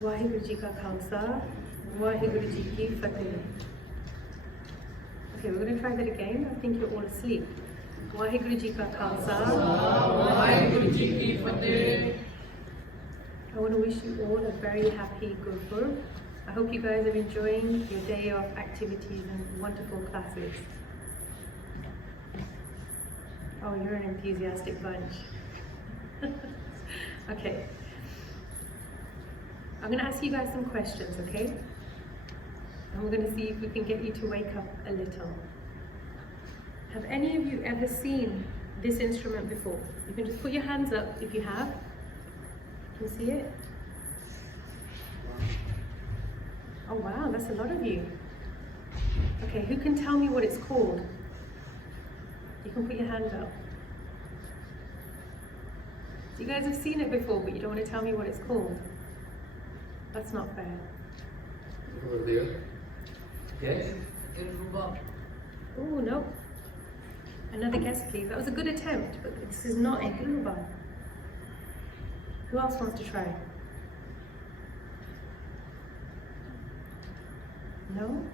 Waheguru Ji Ka Khalsa, Waheguru Ji Ki Fateh. Okay, we're going to try that again. I think you're all asleep. Waheguru Ji Ka Khalsa, Waheguru Ji Ki Fateh. I want to wish you all a very happy Gurpurab. I hope you guys are enjoying your day of activities and wonderful classes. Oh, you're an enthusiastic bunch. Okay. I'm going to ask you guys some questions, okay? And we're going to see if we can get you to wake up a little. Have any of you ever seen this instrument before? You can just put your hands up if you have. Can you see it? Oh wow, that's a lot of you. Okay, who can tell me what it's called? You can put your hand up. So you guys have seen it before, but you don't want to tell me what it's called. That's not fair. Over there. Yes. Oh no. Another guess please. That was a good attempt, but this is not a Rababan. Who else wants to try? No?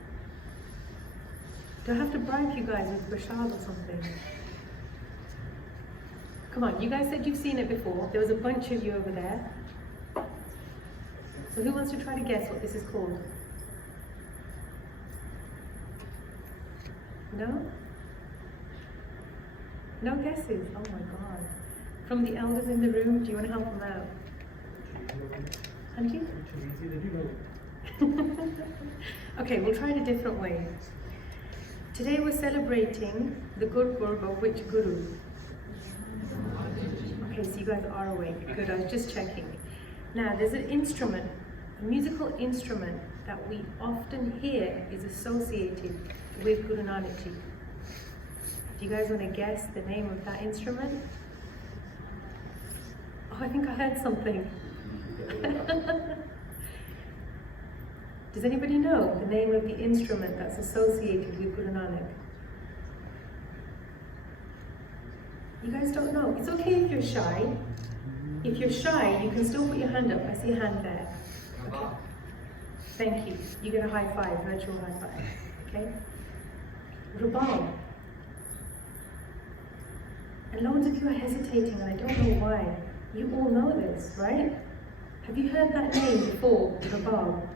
Do I have to bribe you guys with prashad or something? Come on, you guys said you've seen it before. There was a bunch of you over there. So who wants to try to guess what this is called? No? No guesses? Oh my god. From the elders in the room, do you want to help them out? Hanji? Okay, we'll try it a different way. Today we're celebrating the Gurpurab of which Guru? Okay, so you guys are awake. Good, I was just checking. Now, there's an instrument, a musical instrument that we often hear is associated with Guru Nanak Ji. Do you guys want to guess the name of that instrument? Oh, I think I heard something. Does anybody know the name of the instrument that's associated with Guru Nanak? You guys don't know? It's okay if you're shy. If you're shy, you can still put your hand up. I see a hand there. Okay. Thank you. You get a high five, virtual high five. Okay? Rababan. And loads of you are hesitating, and I don't know why. You all know this, right? Have you heard that name before, Rababan?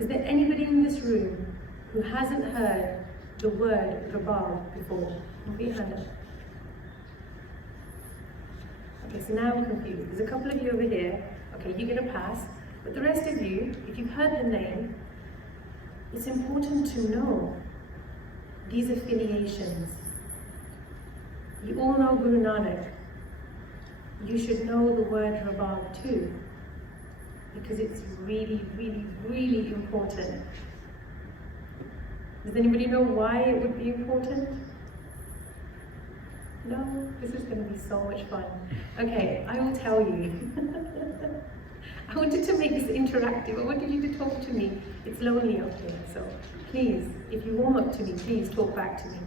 Is there anybody in this room who hasn't heard the word Rababan before? Put your hand up. Okay, so now I'm confused. There's a couple of you over here. Okay, you get a pass. But the rest of you, if you've heard the name, it's important to know these affiliations. You all know Guru Nanak. You should know the word Rababan too, because it's really, really, really important. Does anybody know why it would be important? No? This is going to be so much fun. Okay, I will tell you. I wanted to make this interactive. I wanted you to talk to me. It's lonely up here, so please, if you warm up to me, please talk back to me.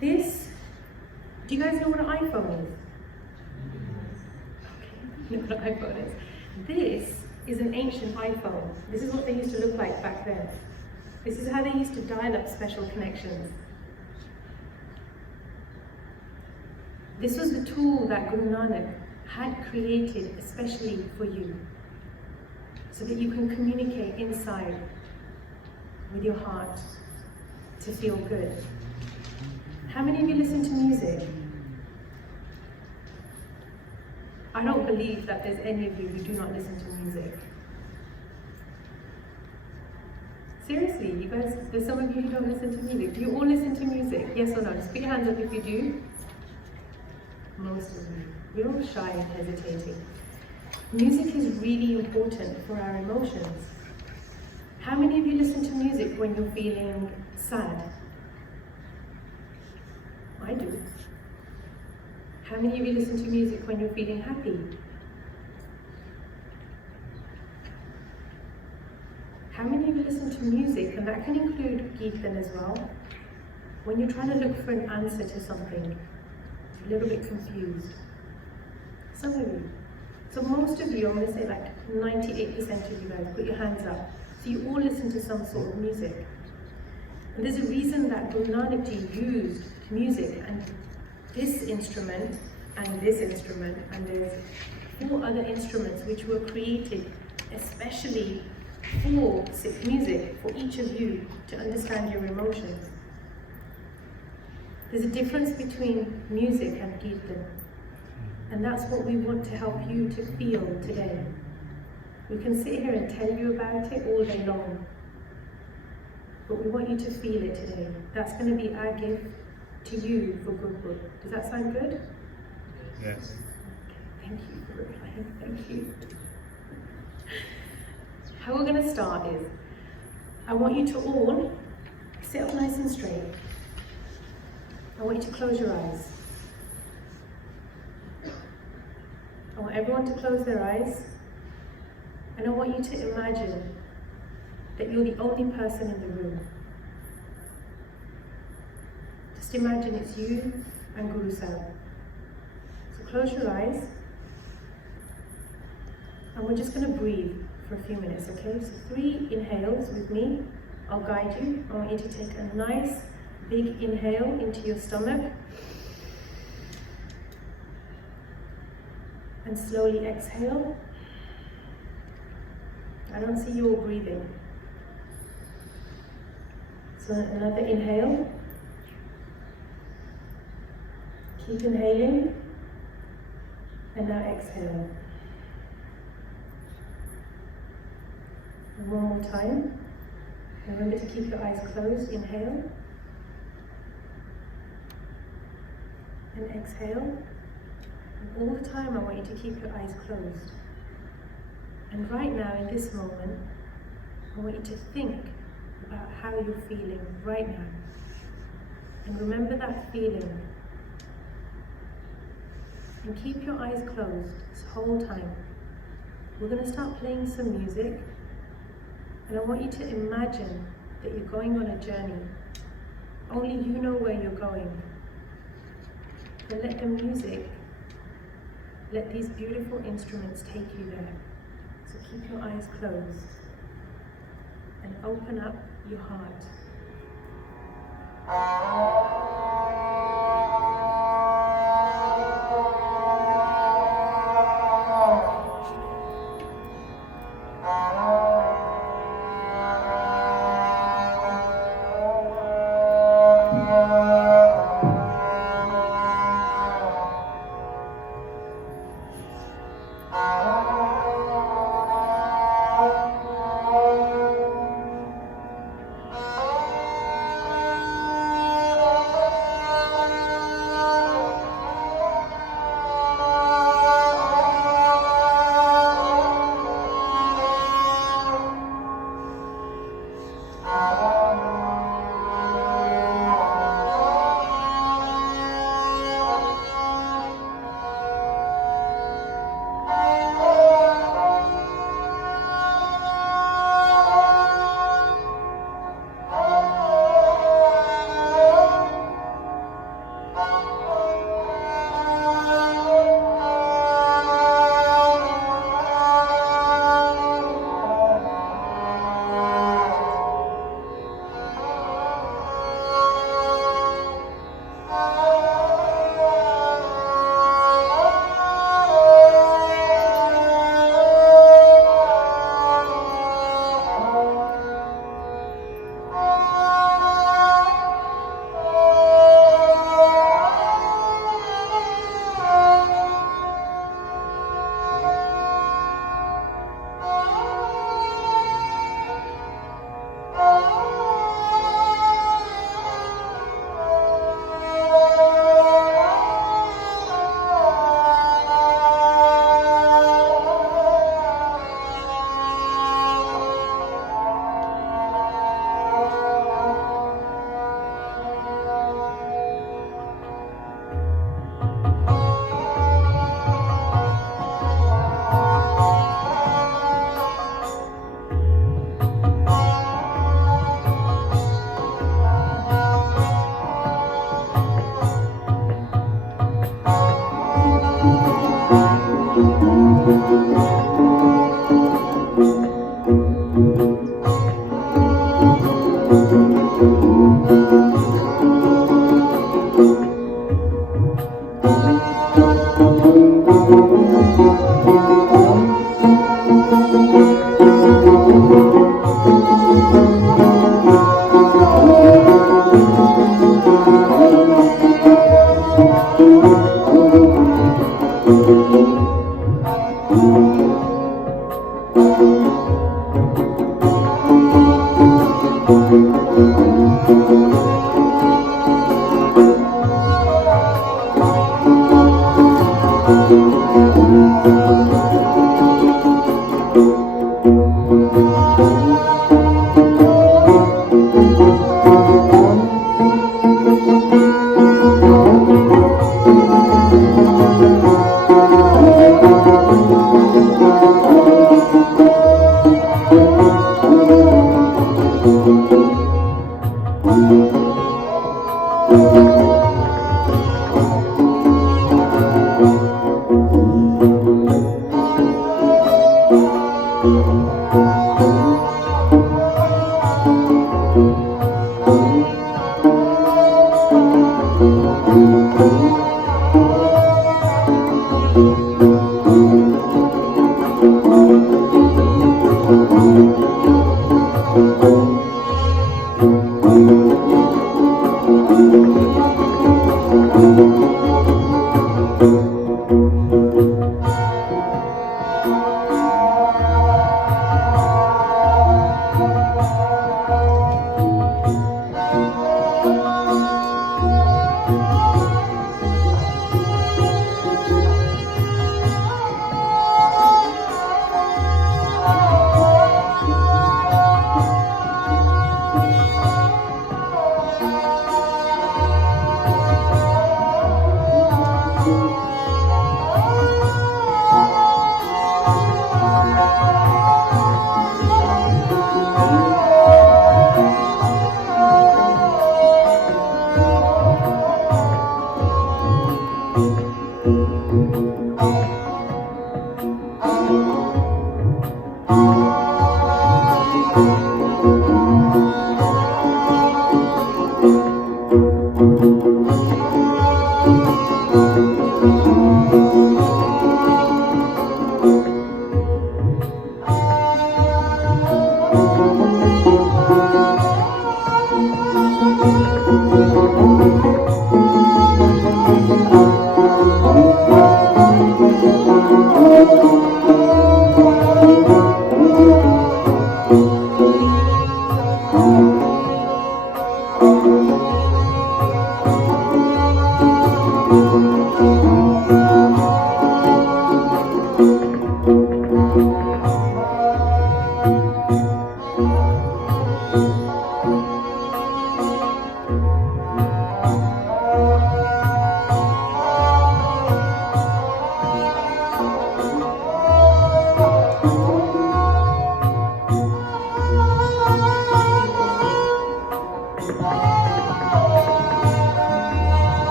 This, do you guys know what an iPhone is? Okay, you know what an iPhone is. This is an ancient iPhone. This is what they used to look like back then. This is how they used to dial up special connections. This was the tool that Guru Nanak had created especially for you, so that you can communicate inside with your heart to feel good. How many of you listen to music? I don't believe that there's any of you who do not listen to music. Seriously, you guys, there's some of you who don't listen to music. Do you all listen to music? Yes or no? Just put your hands up if you do. Most of you. You're all shy and hesitating. Music is really important for our emotions. How many of you listen to music when you're feeling sad? I do. How many of you listen to music when you're feeling happy? How many of you listen to music, and that can include Kirtan as well, when you're trying to look for an answer to something, a little bit confused? Some of you. So most of you, I'm going to say like 98% of you guys, put your hands up. So you all listen to some sort of music. And there's a reason that Guru Nanak Ji used music and this instrument and this instrument, and there's 4 other instruments which were created especially for Sikh music, for each of you to understand your emotions. There's a difference between music and Kirtan, and that's what we want to help you to feel today. We can sit here and tell you about it all day long, but we want you to feel it today. That's going to be our gift to you for Guru. Does that sound good? Yes. Okay, thank you for replying. Thank you. How we're going to start is, I want you to all sit up nice and straight. I want you to close your eyes. I want everyone to close their eyes. And I want you to imagine that you're the only person in the room. Just imagine it's you and Guru Sahib. So close your eyes. And we're just going to breathe for a few minutes, okay? So 3 inhales with me. I'll guide you. I want you to take a nice big inhale into your stomach. And slowly exhale. I don't see you all breathing. So another inhale. Keep inhaling. And now exhale. And one more time. Remember to keep your eyes closed. Inhale. And exhale. And all the time I want you to keep your eyes closed. And right now, in this moment, I want you to think about how you're feeling right now. And remember that feeling. And keep your eyes closed this whole time. We're going to start playing some music. And I want you to imagine that you're going on a journey. Only you know where you're going. But let the music, let these beautiful instruments take you there. So keep your eyes closed and open up your heart.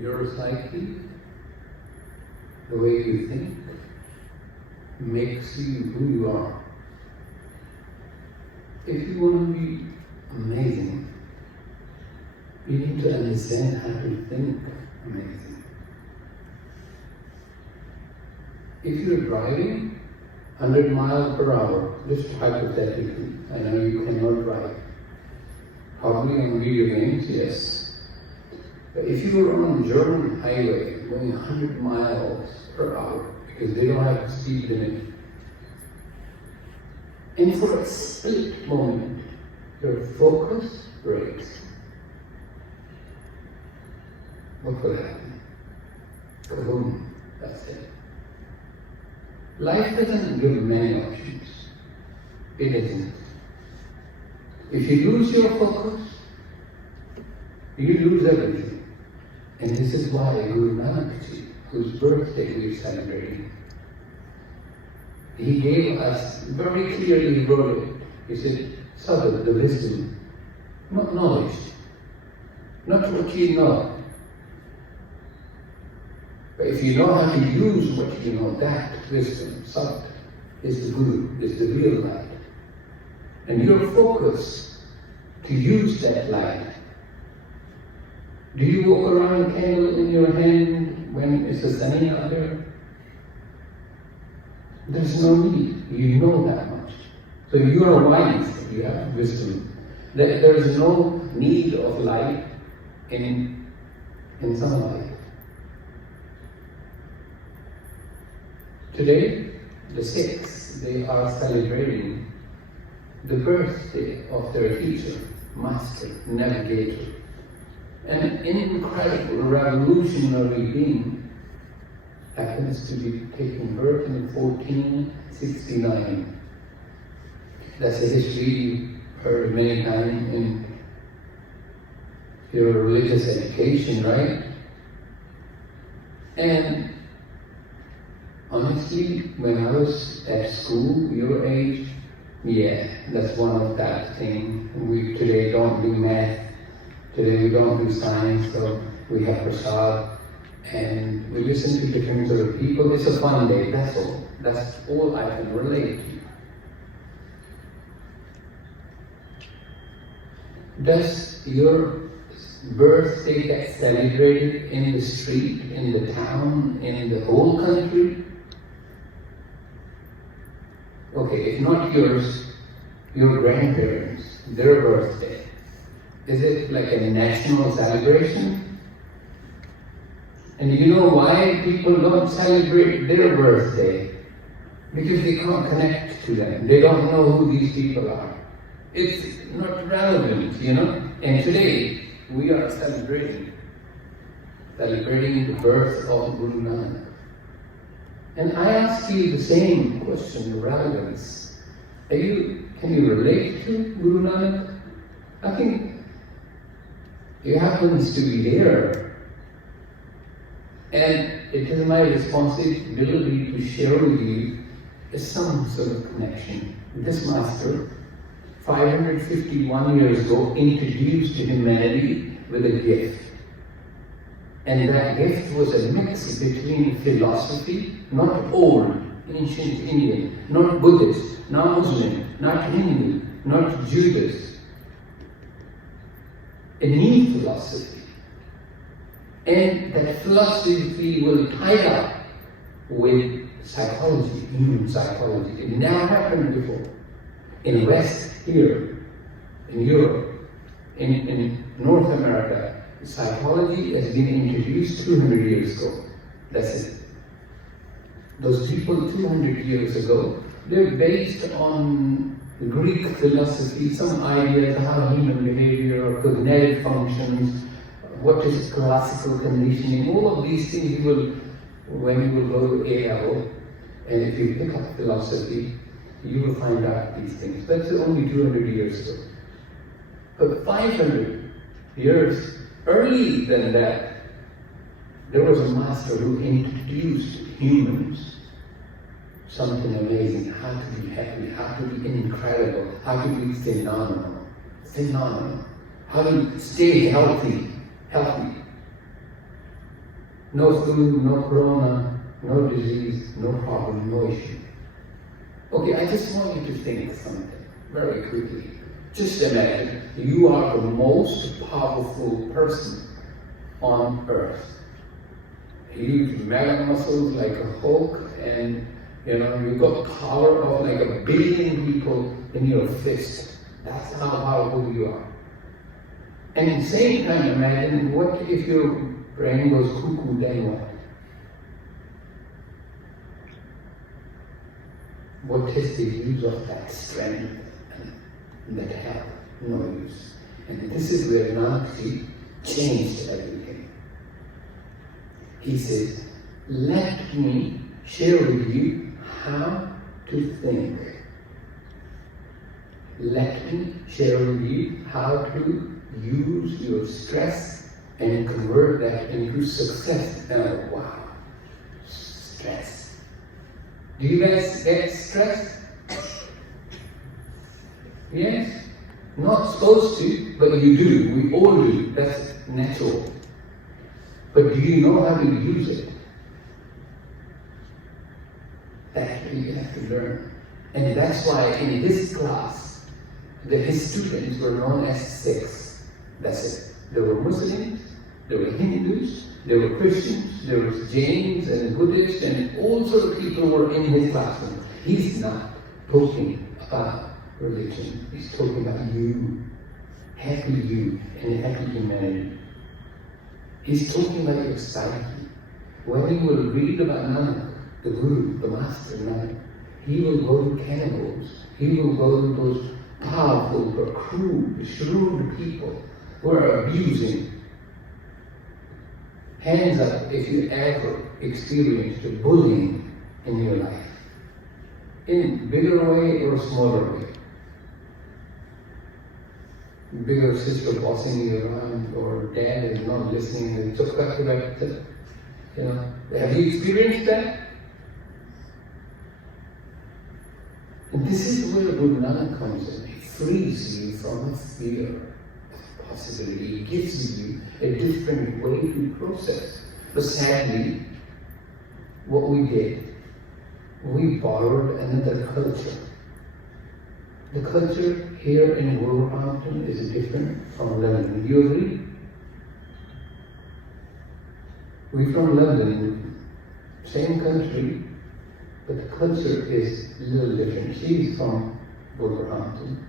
Your psyche, the way you think, makes you who you are. If you want to be amazing, you need to understand how to think amazing. If you're driving 100 miles per hour, just hypothetically, I know you cannot drive. Probably on video games, yes. But if you were on a German highway going 100 miles per hour, because they don't have a speed limit, and for a split moment, your focus breaks, what will happen? Kaboom, that's it. Life doesn't give many options. It isn't. If you lose your focus, you lose everything. And this is why Guru Nanak Sahib, whose birthday we are celebrating, he gave us, very clearly he wrote it, he said, Sabbath, the wisdom, not knowledge, not what you know. But if you know how to use what you know, that wisdom, Sabbath, is the Guru, is the real light. And your focus to use that light. Do you walk around with a candle in your hand when it's a sunny out there? There's no need. You know that much. So you are wise, you have wisdom. There is no need of light in sunlight. Today, the Sikhs, they are celebrating the birthday of their teacher, master, navigator. An incredible revolutionary being happens to be taking birth in 1469. That's a history you've heard many times in your religious education, right? And honestly, when I was at school, your age, yeah, that's one of that thing. We today don't do math. Today we don't do science, so we have prasad, and we listen to different sort of people. It's a fun day, that's all. That's all I can relate to. Does your birthday get celebrated in the street, in the town, in the whole country? Okay, if not yours, your grandparents, their birthday. Is it like a national celebration? And you know why people don't celebrate their birthday? Because they can't connect to them. They don't know who these people are. It's not relevant, you know? And today, we are celebrating the birth of Guru Nanak. And I ask you the same question, relevance. Can you relate to Guru Nanak? I think he happens to be here. And it is my responsibility to share with you some sort of connection. This master, 551 years ago, introduced humanity with a gift. And that gift was a mix between philosophy, not old, ancient Indian, not Buddhist, not Muslim, not Hindu, not Judaism. A new philosophy. And that philosophy will tie up with psychology, human psychology. It never happened before. In West, here, in Europe, in North America, psychology has been introduced 200 years ago. That's it. Those people 200 years ago, they're based on Greek philosophy, some ideas of how human behavior or cognitive functions, what is classical conditioning, all of these things when you will go to A level, and if you pick up philosophy, you will find out these things. That's only 200 years ago. But 500 years early than that, there was a master who introduced humans something amazing, how to be happy, how to be incredible, how to be phenomenal, how to stay healthy. No flu, no corona, no disease, no problem, no issue. Okay, I just want you to think something very quickly. Just imagine you are the most powerful person on earth. Huge mega muscles like a Hulk, and you've got power of like 1 billion people in your fist. That's how powerful you are. And at the same time, imagine what if your brain goes cuckoo, then what? What is the use of that strength and that help? No use. And this is where Nanak changed everything. He says, let me share with you how to think. Let me share with you how to use your stress and convert that into success. Oh, wow. Stress. Do you guys get stressed? Yes? Not supposed to, but you do. We all do. That's natural. But do you know how to use it? That you have to learn. And that's why in this class, his students were known as Sikhs. That's it. There were Muslims, there were Hindus, there were Christians, there were Jains and Buddhists, and all sorts of people were in his classroom. He's not talking about religion. He's talking about you, happy you, and happy humanity. He's talking about your psyche. When you will read about Nanak, the Guru, the Master Nanak, he will go to cannibals. He will go to those powerful but cruel, shrewd people who are abusing. Hands up if you ever experienced bullying in your life, in bigger way or smaller way. Bigger sister bossing you around, or dad is not listening and took back to that. Have you experienced that? And this is where Guru Nanak comes in. He frees you from a fear of possibility. He gives you a different way to process. But sadly, what we did, we borrowed another culture. The culture here in Wolverhampton is different from London. Do you agree? We're from London, same country, but the culture is a little different. She's from Wolverhampton,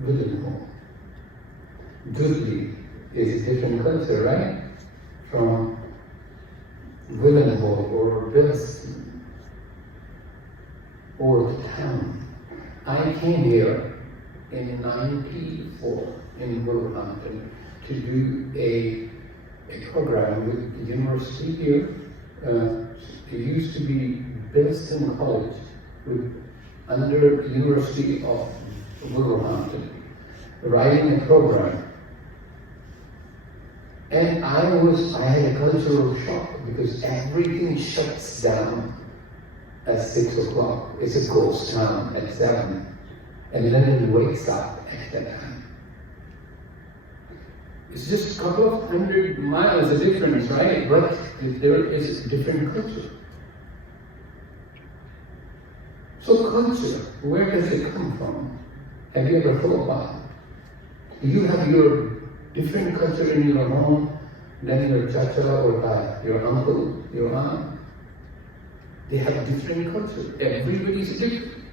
Wolverhampton. Dudley is a different culture, right? From Wolverhampton or Bilston or the town. I came here in '94 in Wolverhampton to do a program with the university here. It used to be Bilston College under the University of Wolverhampton, writing a program. And I had a cultural shock because everything shuts down at 6 o'clock. It's a ghost town at 7. And London wakes up at that time. It's just a couple of 100 miles of difference, right? But there is a different culture. So culture, where does it come from? Have you ever thought about it? You have your different culture in your home than your chacha or dad, your uncle, your aunt. They have different culture. Everybody's different.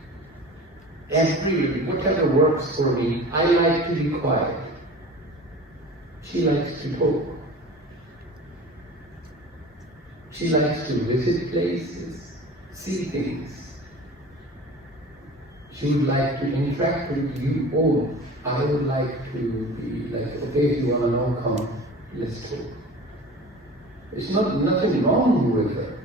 Everybody, whatever works for me. I like to be quiet. She likes to talk. She likes to visit places, see things. She would like to interact with you all. I would like to be like, okay, if you want to know, come. let's talk. It's nothing wrong with her.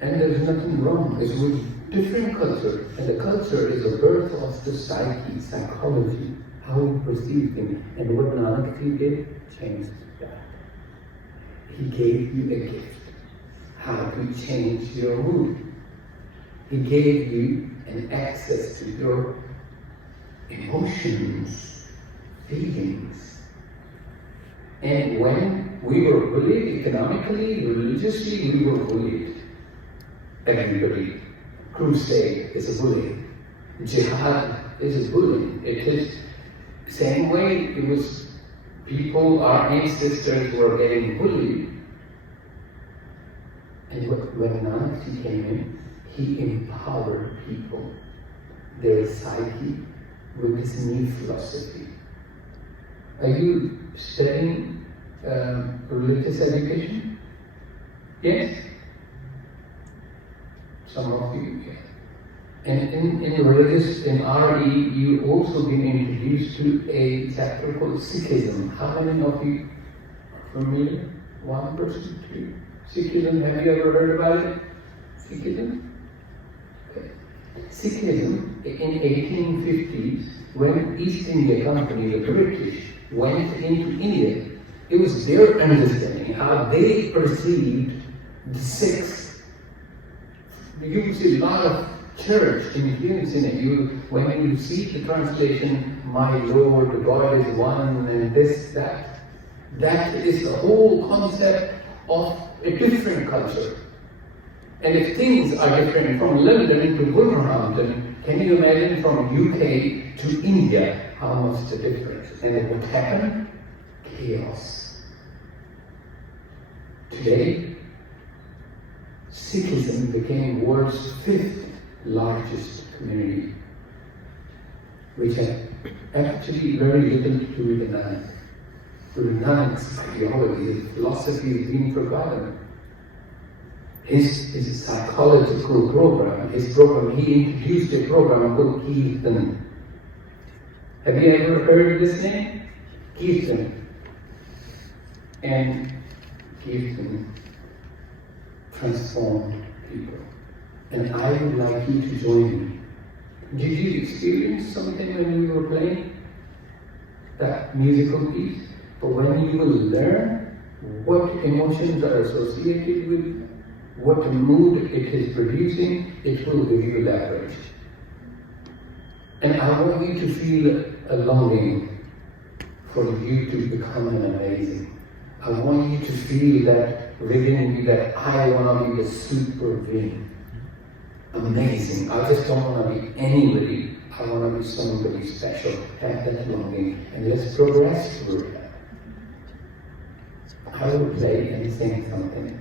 And there's nothing wrong. It's with different culture. And the culture is a birth of the psyche, psychology, how we perceive things. And what Nanak did, changed that. He gave you a gift. How to change your mood. He gave you an access to your emotions, feelings. And when we were bullied economically, religiously, we were bullied. Everybody. Crusade is a bullying. Jihad is a bullying. It is the same way it was people, our ancestors were getting bullied. And when Nanak came in, he empowered people, their psyche, with this new philosophy. Are you studying religious education? Yes? Some of you, yes. And in religious, in RE, you also been introduced to a chapter called Sikhism. How many of you are familiar? One person, two. Sikhism, have you ever heard about it? Sikhism? Okay. Sikhism, in 1850s, when East India Company, the British, went into India, it was their understanding, how they perceived the Sikhs. You see a lot of church influence in it. When you see the translation, my Lord, God is one, and this, that, that is the whole concept of a different culture. And if things are different from London to Wolverhampton, can you imagine from UK to India how much the difference? And it would happen? Chaos. Today, Sikhism became world's 5th largest community, which had actually very little to do with the Nanak. Guru Nanak's ideology, his philosophy is being forgotten. His psychological program, he introduced a program called Kirtan. Have you ever heard of this name? Kirtan. And Kirtan transformed people. And I would like you to join me. Did you experience something when you were playing that musical piece? But when you will learn what emotions are associated with, what mood it is producing, it will give you leverage. And I want you to feel a longing for you to become an amazing. I want you to feel that within you that I want to be the super being. Amazing. I just don't want to be anybody. I want to be somebody special. Have that longing. And let's progress through that. I will play and sing something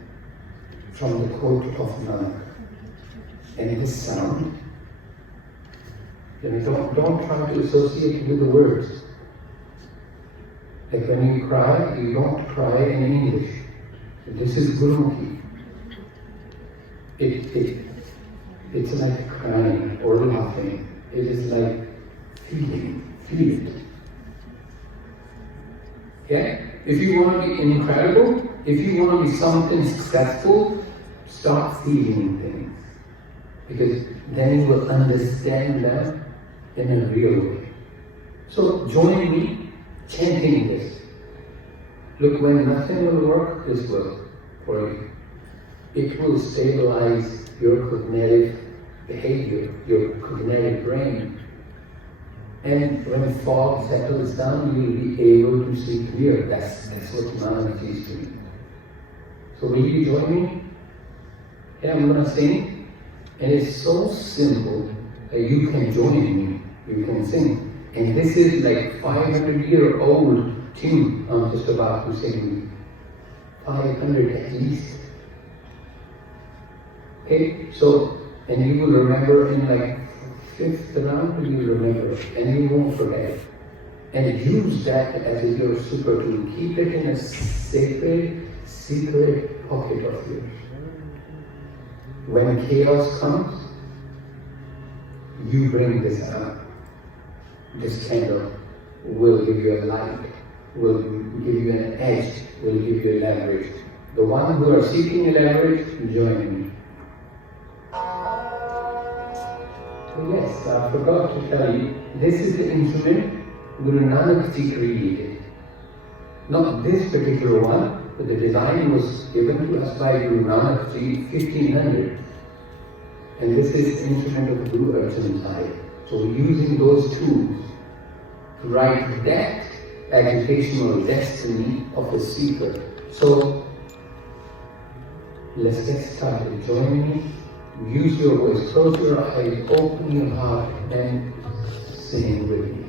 from the quote of Nanak. And this sound, don't try to associate it with the words. Like when you cry, you don't cry in English. This is Gurumukhi. It's like crying or laughing. It is like feel it. Okay? If you want to be incredible, if you want to be something successful, start feeling things. Because then you will understand them in a real way. So join me chanting this. Look, when nothing will work, this will for you. It will stabilize your cognitive behavior, your cognitive brain. And when fog settles down, you'll be able to see clear. That's what Nanak is to me. So will you join me? Yeah, I'm going to sing. And it's so simple that you can join me. You can sing. And this is like 500-year-old tune I'm just about to sing. 500 at least. Okay, so, and you will remember in like 5th round, you will remember, and you won't forget. And use that as your super tool. Keep it in a sacred, secret pocket of yours. When chaos comes, you bring this out. This candle will give you a light. will give you an edge, will give you leverage. The one who are seeking leverage, join me. Yes, I forgot to tell you, this is the instrument Guru Nanak Sahib created. Not this particular one, but the design was given to us by Guru Nanak Sahib 1500. And this is the instrument of Guru Nanak Sahib. So we're using those tools to write that educational destiny of a seeker. So let's get started. Join me. Use your voice, close your eyes, open your heart, and sing with me.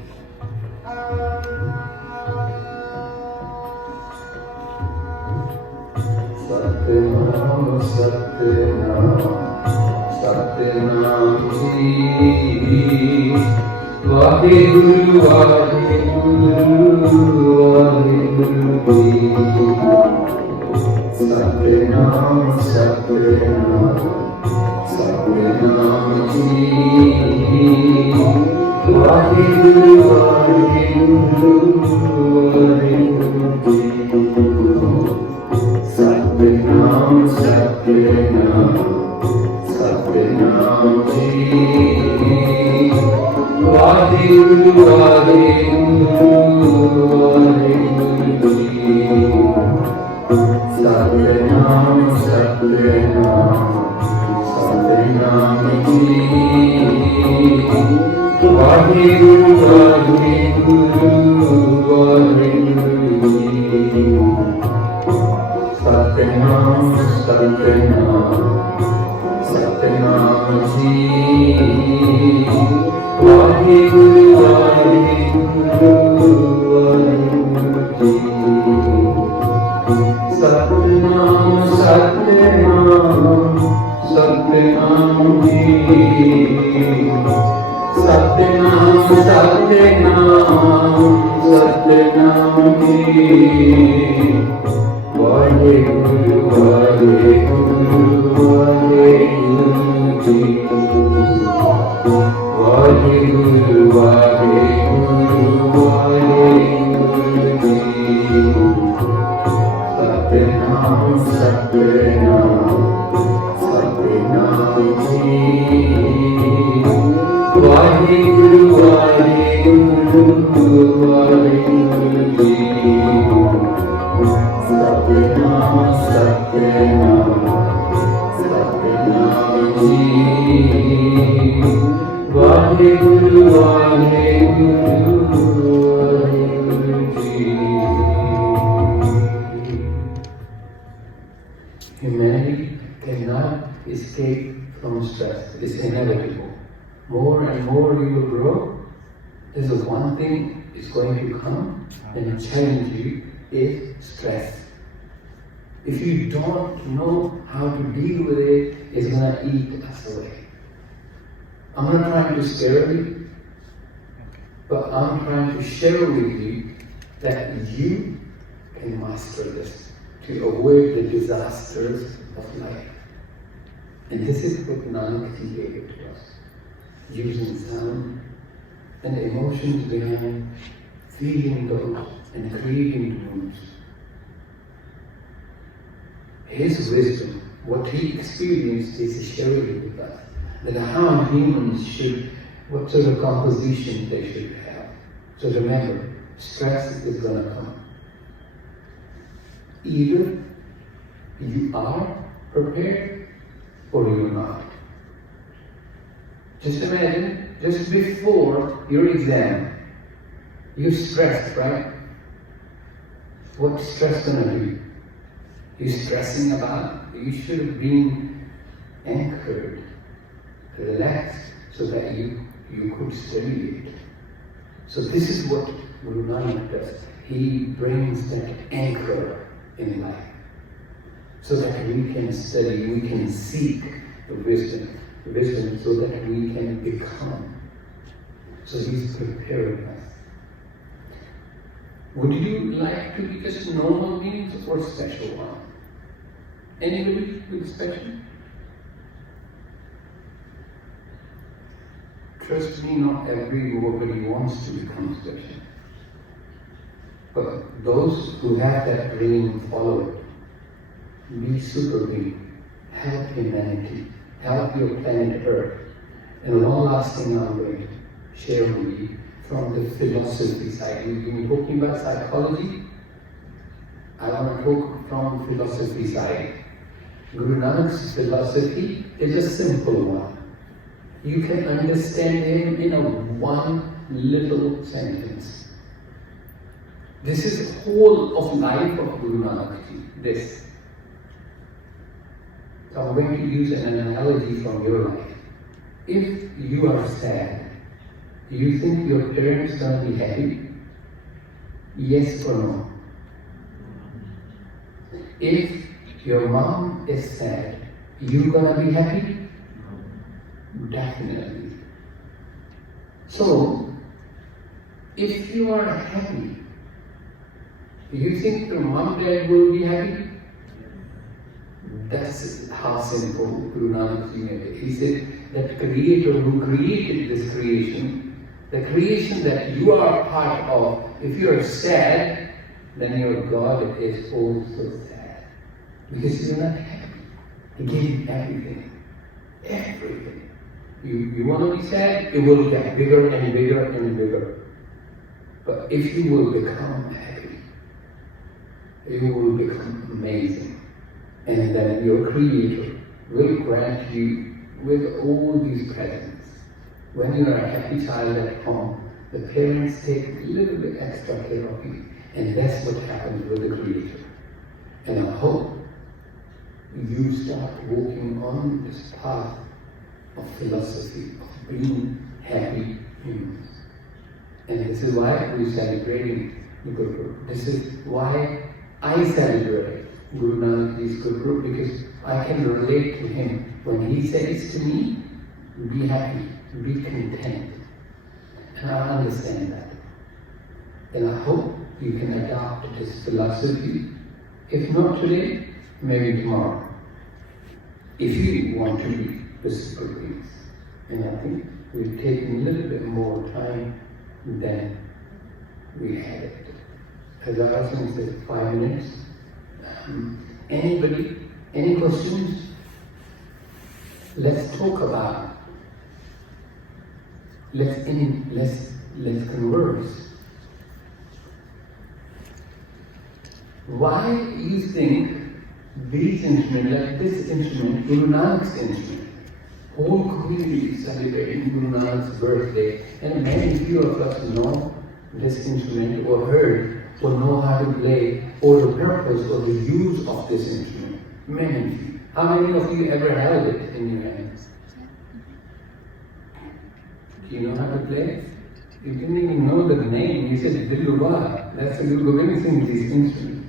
Satnam, Satnam, Satnam Ji, Vaheguru, Vaheguru, Vaheguru Ji, Satnam, Satnam. Satnam Ji, Vaheguru, Vaheguru, Vaheguru Ji. Satnam, Satnam, Satnam Ji, Vaheguru, Vaheguru, Vaheguru Ji. Satnam, Satnam. Satnam Ji, Vaheguru, Vaheguru, Vaheguru Ji. Satnam, Satnam, Satnam Ji, Vaheguru, Vaheguru, Vaheguru Ji. Satnam, Satnam. Satnam Ji, Satnam, Satnam, Satnam Ji, Vaheguru, Vaheguru, Vaheguru Ji, Vaheguru, Vaheguru, Vaheguru Ji. Satnam, Satnam. Satnam Ji, Vaheguru, Vaheguru, Vaheguru Ji. Satnam, Satnam, Satnam Ji, Vaheguru, Vaheguru, Vaheguru Ji. Humanity cannot escape from stress. It's inevitable. More and more you will grow, there's one thing is going to come and challenge you is stress. If you don't know how to deal with it, it's going to eat us away. I'm not trying to scare you, but I'm trying to share with you that you can master this to avoid the disasters of life. And this is what Nanak gave to us, using sound and emotions behind, feeling those and creating moods. His wisdom, what he experienced, is sharing with us. That how humans should, what sort of composition they should have. So remember, stress is going to come. Either you are prepared or you're not. Just imagine, just before your exam, you're stressed, right? What's stress going to do? You're stressing about, you should have been anchored, relaxed, so that you could study it. So this is what Guru Nanak does. He brings that anchor in life, so that we can study, we can seek the wisdom so that we can become. So he's preparing us. Would you like to be just normal beings or special one? Anybody with special? Trust me, not everybody wants to become special. But those who have that dream, follow it. Be super big. Help humanity. Help your planet Earth. And one last thing I'm going to share with you from the philosophy side. We've been talking about psychology. I want to talk from philosophy side. Guru Nanak's philosophy is a simple one. You can understand him in a one little sentence. This is the whole of life of Guru Nanak Ji. This. So I'm going to use an analogy from your life. If you are sad, do you think your parents are going to be happy? Yes or no? If your mom is sad, you gonna be happy? Definitely. So, if you are happy, do you think your mom and dad will be happy? That's how simple Guru Nanak Ji made it. He said that Creator who created this creation, the creation that you are part of, if you are sad, then your God is also sad. Because you're not happy. He gave you everything. Everything. You want to be sad, it will get bigger and bigger and bigger. But if you will become happy, you will become amazing. And then your Creator will grant you with all these presents. When you are a happy child at home, the parents take a little bit extra care of you. And that's what happens with the Creator. And I hope you start walking on this path of philosophy, of being happy humans. And this is why we're celebrating the Guru. This is why I celebrate Guru Nanak Ji's Guru, because I can relate to him. When he says to me, be happy, be content. And I understand that. And I hope you can adopt this philosophy. If not today, maybe tomorrow. If you want to be the super beings. And I think we've taken a little bit more time than we had it. As I was going to say, 5 minutes. Anybody? Any questions? Let's talk about. Let's converse. Why you think these instruments, like this instrument, Guru Nanak's instrument, whole community is celebrating Guru Nanak's birthday, and many few of us know this instrument or heard or know how to play or the purpose or the use of this instrument. Many few. How many of you ever held it in your hands? Do you know how to play? You didn't even know the name. You said Dilruba. That's a Guru Gobind Singh Ji's instrument.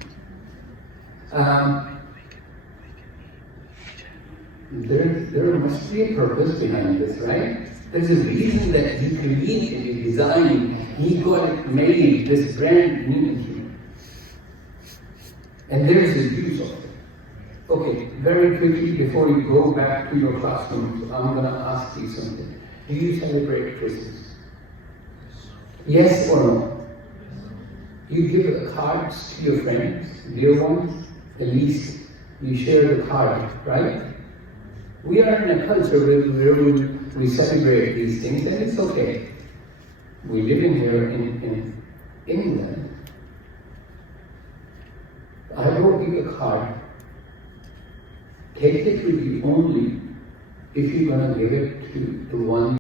There must be a purpose behind this, right? There's a reason that he created, he designed, he got it made, this brand new instrument. And there's a use of it. Okay, very quickly before you go back to your classrooms, I'm going to ask you something. Do you celebrate Christmas? Yes or no? You give cards to your friends, dear ones, at least you share the card, right? We are in a culture where we celebrate these things, and it's okay. We live in here in England. I wrote you a card. Take it with you only if you're going to give it to the one